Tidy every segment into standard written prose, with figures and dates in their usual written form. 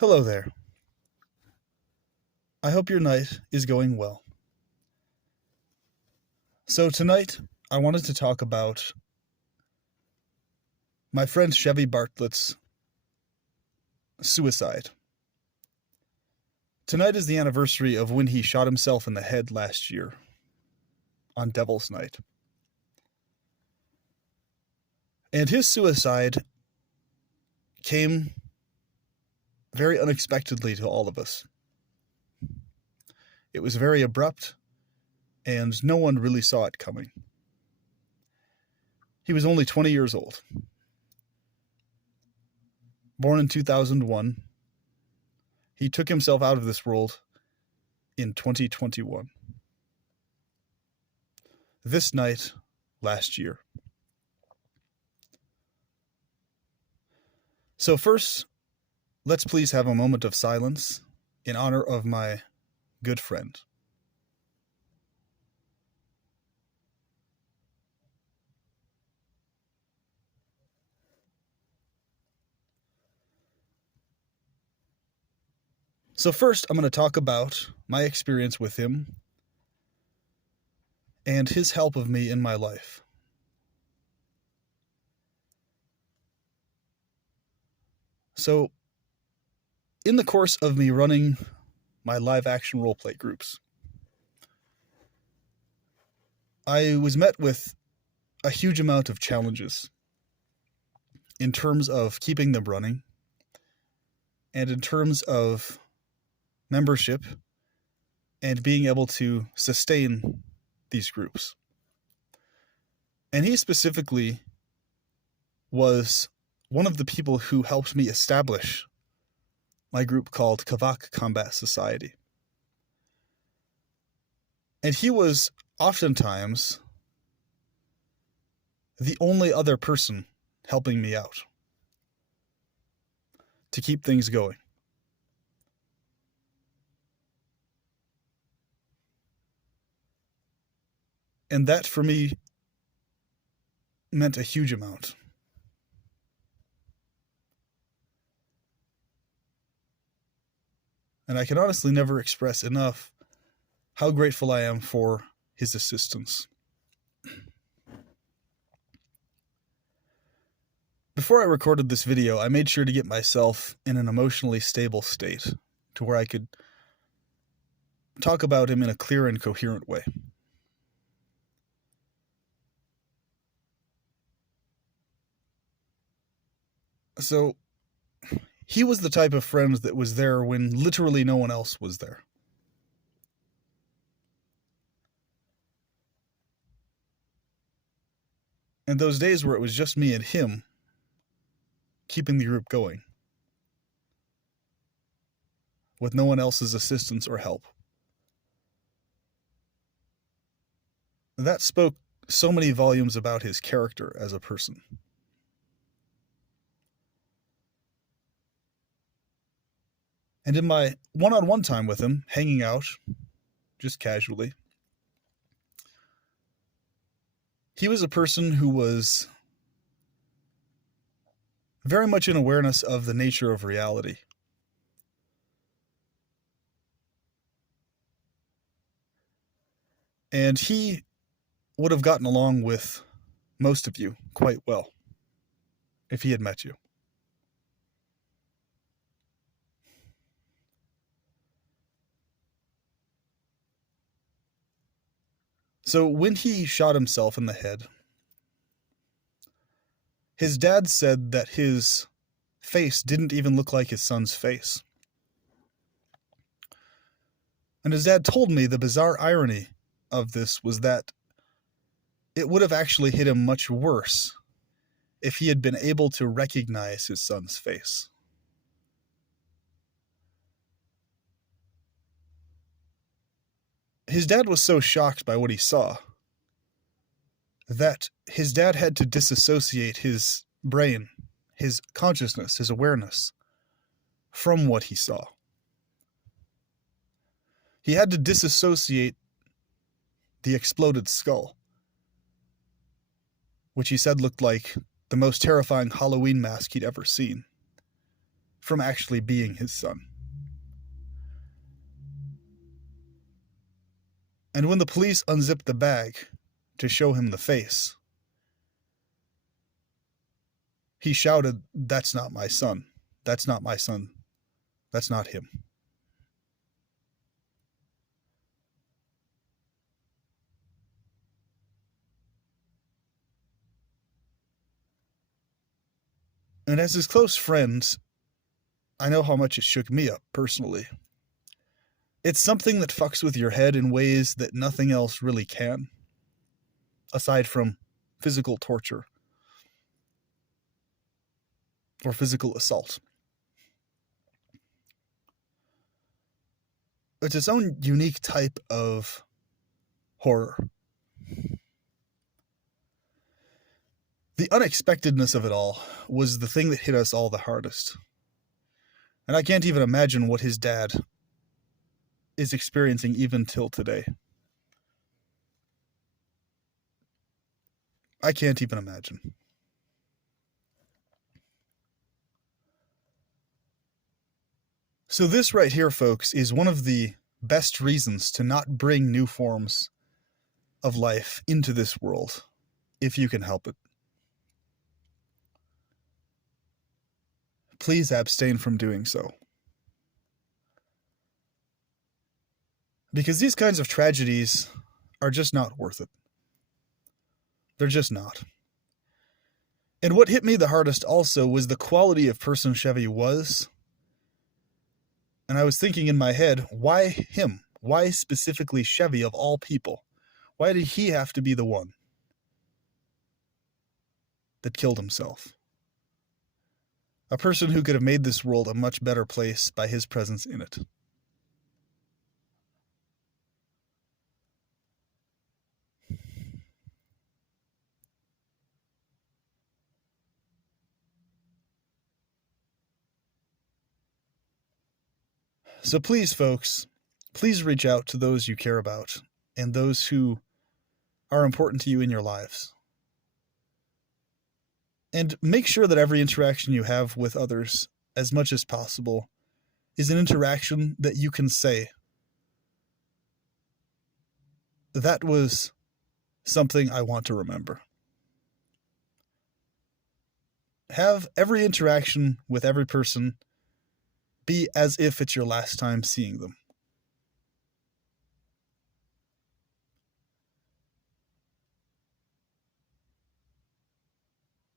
Hello there. I hope your night is going well. So, tonight I wanted to talk about my friend Chevy Bartlett's suicide. Tonight is the anniversary of when he shot himself in the head last year on Devil's Night. And his suicide came very unexpectedly to all of us. It was very abrupt, and no one really saw it coming. He was only 20 years old. Born in 2001, he took himself out of this world in 2021. This night last year. So first, let's please have a moment of silence in honor of my good friend. So first, I'm going to talk about my experience with him and his help of me in my life. So, in the course of me running my live action roleplay groups, I was met with a huge amount of challenges in terms of keeping them running and in terms of membership and being able to sustain these groups. And he specifically was one of the people who helped me establish my group called Kavak Combat Society. And he was oftentimes the only other person helping me out to keep things going. And that for me meant a huge amount. And I can honestly never express enough how grateful I am for his assistance. Before I recorded this video, I made sure to get myself in an emotionally stable state to where I could talk about him in a clear and coherent way. So, he was the type of friend that was there when literally no one else was there. And those days where it was just me and him keeping the group going, with no one else's assistance or help. That spoke so many volumes about his character as a person. And in my one-on-one time with him, hanging out, just casually, he was a person who was very much in awareness of the nature of reality. And he would have gotten along with most of you quite well if he had met you. So when he shot himself in the head, his dad said that his face didn't even look like his son's face. And his dad told me the bizarre irony of this was that it would have actually hit him much worse if he had been able to recognize his son's face. His dad was so shocked by what he saw that his dad had to disassociate his brain, his consciousness, his awareness from what he saw. He had to disassociate the exploded skull, which he said looked like the most terrifying Halloween mask he'd ever seen, from actually being his son. And when the police unzipped the bag to show him the face, he shouted, "That's not my son. That's not my son. That's not him." And as his close friend, I know how much it shook me up personally. It's something that fucks with your head in ways that nothing else really can, aside from physical torture or physical assault. It's its own unique type of horror. The unexpectedness of it all was the thing that hit us all the hardest. And I can't even imagine what his dad is experiencing even till today. I can't even imagine. So this right here, folks, is one of the best reasons to not bring new forms of life into this world, if you can help it. Please abstain from doing so. Because these kinds of tragedies are just not worth it. They're just not. And what hit me the hardest also was the quality of person Chevy was. And I was thinking in my head, why him? Why specifically Chevy of all people? Why did he have to be the one that killed himself? A person who could have made this world a much better place by his presence in it. So please, folks, please reach out to those you care about and those who are important to you in your lives. And make sure that every interaction you have with others, as much as possible, is an interaction that you can say, that was something I want to remember. Have every interaction with every person be as if it's your last time seeing them.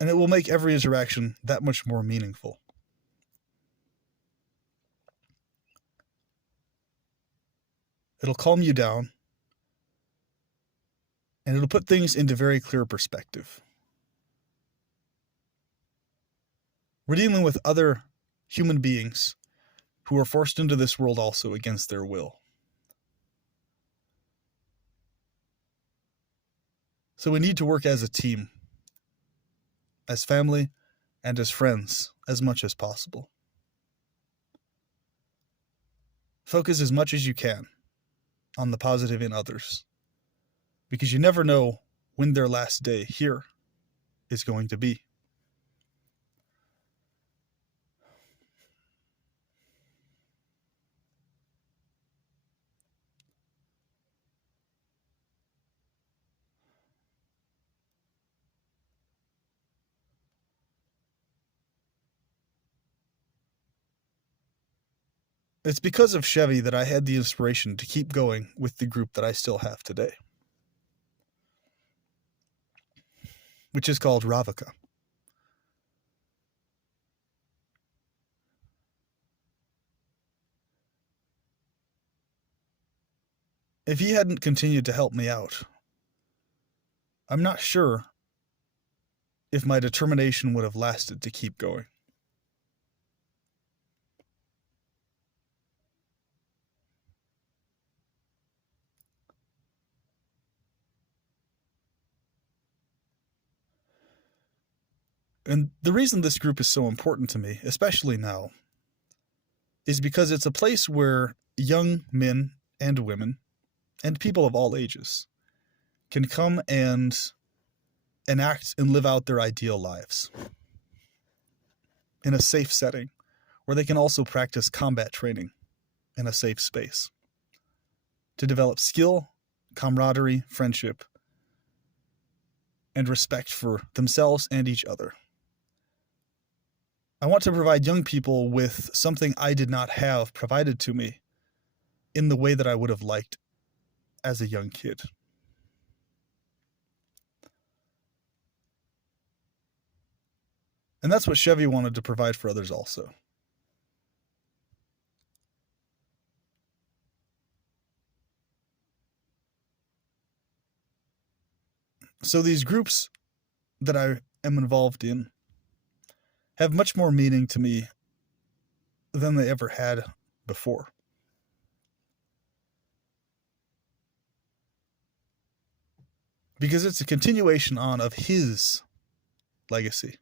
And it will make every interaction that much more meaningful. It'll calm you down, and it'll put things into very clear perspective. We're dealing with other human beings who are forced into this world also against their will. So we need to work as a team, as family, and as friends as much as possible. Focus as much as you can on the positive in others, because you never know when their last day here is going to be. It's because of Chevy that I had the inspiration to keep going with the group that I still have today, which is called Ravika. If he hadn't continued to help me out, I'm not sure if my determination would have lasted to keep going. And the reason this group is so important to me, especially now, is because it's a place where young men and women, and people of all ages, can come and enact and live out their ideal lives in a safe setting where they can also practice combat training in a safe space to develop skill, camaraderie, friendship, and respect for themselves and each other. I want to provide young people with something I did not have provided to me in the way that I would have liked as a young kid. And that's what Chevy wanted to provide for others also. So these groups that I am involved in have much more meaning to me than they ever had before. Because it's a continuation on of his legacy,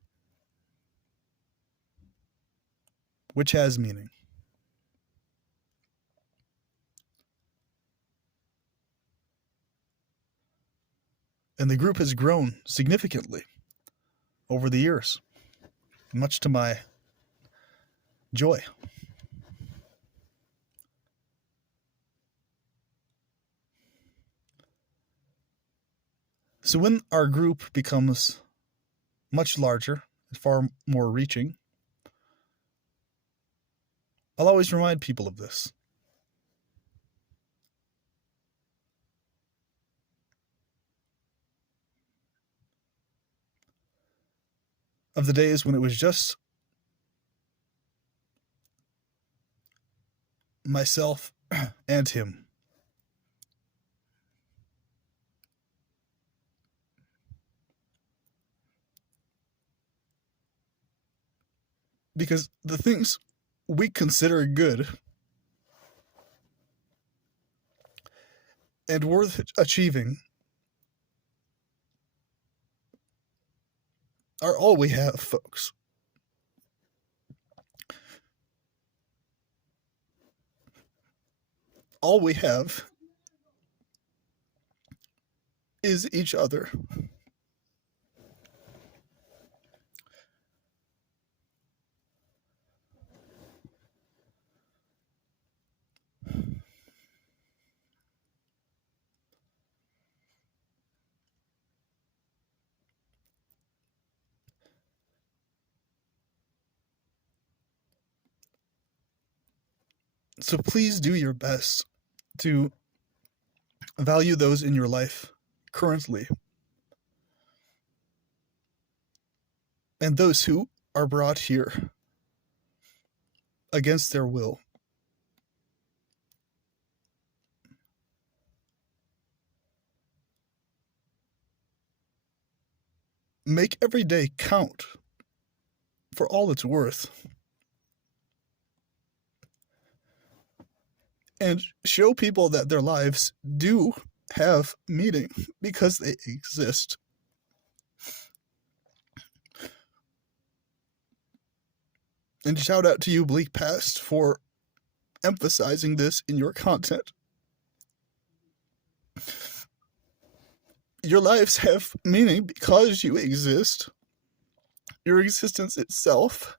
which has meaning. And the group has grown significantly over the years, much to my joy. So when our group becomes much larger, far more reaching, I'll always remind people of this. Of the days when it was just myself and him. Because the things we consider good and worth achieving are all we have, folks. All we have is each other. So please do your best to value those in your life currently and those who are brought here against their will. Make every day count for all it's worth. And show people that their lives do have meaning because they exist. And shout out to you, Bleak Past, for emphasizing this in your content. Your lives have meaning because you exist. Your existence itself,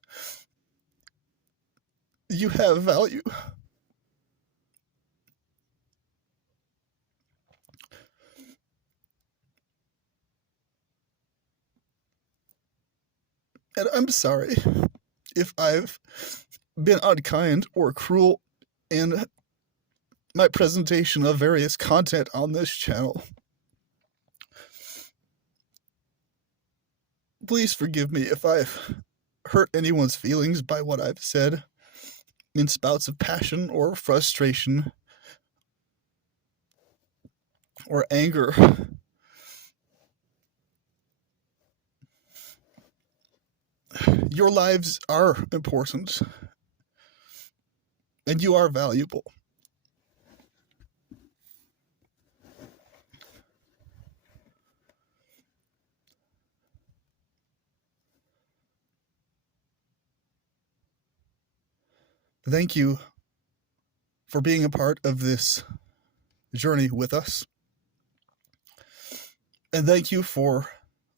you have value. And I'm sorry if I've been unkind or cruel in my presentation of various content on this channel. Please forgive me if I've hurt anyone's feelings by what I've said in spouts of passion or frustration or anger. Your lives are important, and you are valuable. Thank you for being a part of this journey with us. And thank you for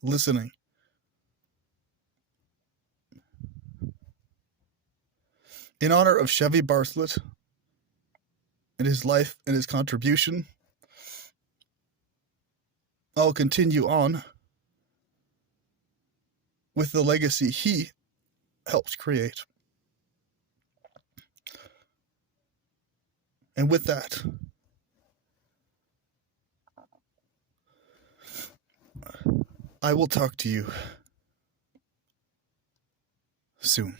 listening. In honor of Chevy Bartlett and his life and his contribution, I'll continue on with the legacy he helped create. And with that, I will talk to you soon.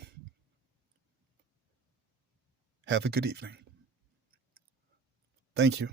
Have a good evening. Thank you.